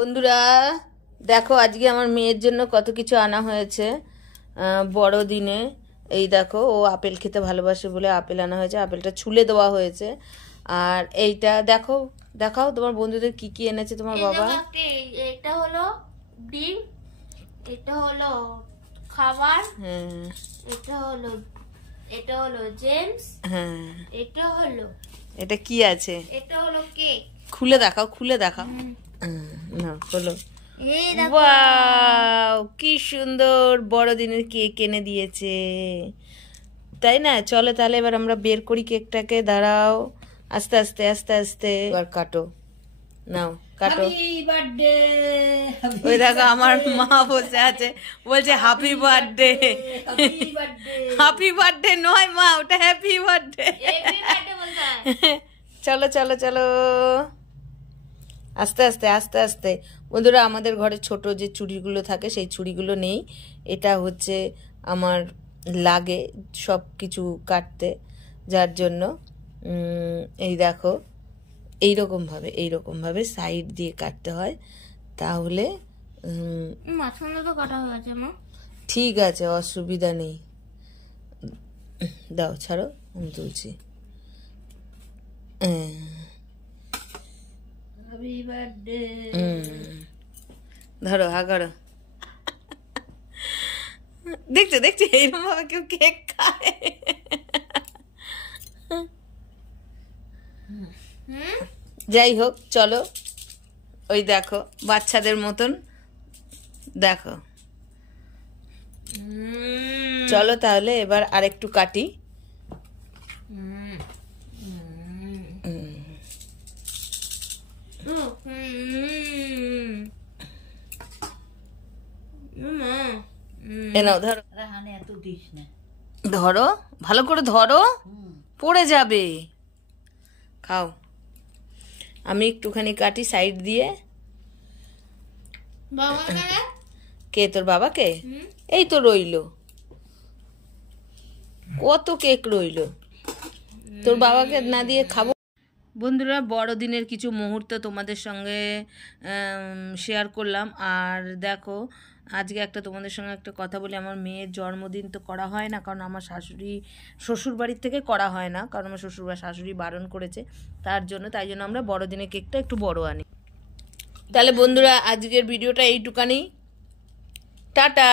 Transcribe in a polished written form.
বন্ধুরা দেখো আজকে আমার মেয়ের জন্য কত কিছু আনা হয়েছে বড়দিনে। এই দেখো ও আপেল খেতে ভালোবাসে বলে আপেল আনা হয়েছে, আপেলটা ছুলে দেওয়া হয়েছে। আর এইটা দেখো, দেখাও তোমার বন্ধুদের কি কি এনেছে তোমার বাবা। এটা হলো ডিম, এটা হলো খাবার, হ্যাঁ এটা হলো জেমস, হ্যাঁ এটা কি আছে, এটা হলো কেক। খুলে দেখাও, খুলে দেখাও। না হলো, ওয়াও কি সুন্দর বড়দিনের কেক এনে দিয়েছে, তাই না? চলো তাহলে এবার আমরা বের করি কেকটাকে। দাঁড়াও, আস্তে আস্তে আস্তে আস্তে এবার কাটো, নাও কাটো। ওই দেখো আমার মা বসে আছে, বলছে হ্যাপি বার্থডে। হ্যাপি বার্থডে নয় মা, ওটা হ্যাপি বার্থডে। চলো চলো চলো, আস্তে আস্তে আস্তে আস্তে। বন্ধুরা আমাদের ঘরে ছোট যে ছুরিগুলো থাকে সেই ছুরিগুলো নেই, এটা হচ্ছে আমার লাগে সব কিছু কাটতে, যার জন্য এই দেখো এইরকমভাবে সাইড দিয়ে কাটতে হয়, তাহলে মাঝখানে তো কাটা হয়ে গেছে মা। ঠিক আছে, অসুবিধা নেই। দাও ছাড়ো, আমি তুলছি। ধরো হাগারো। দেখছো দেখছো এইরকম ভাবে কেউ কেক খায়। যাই হোক চলো, ওই দেখো বাচ্চাদের মতন দেখো। চলো তাহলে এবার আরেকটু কাটি। নাও ধরো, ধরো ভালো করে ধরো, পড়ে যাবে। খাও, আমি একটুখানি কাটি সাইড দিয়ে। কে তোর বাবাকে? এই তো রইলো, কত কেক রইলো, তোর বাবাকে না দিয়ে খাবো। বন্ধুরা বড়দিনের কিছু মুহূর্ত তোমাদের সঙ্গে শেয়ার করলাম। আর দেখো আজকে তোমাদের সঙ্গে একটা কথা বলি, আমার মেয়ের জন্মদিন তো করা হয় না, কারণ আমার শ্বশুর বাড়ির থেকে করা হয় না, কারণ আমার শাশুড়ি বারণ করেছে, তাই জন্য আমরা বড়দিনের কেকটা একটু বড় আনি। তাহলে বন্ধুরা আজকের ভিডিওটা এইটুকানি, টাটা।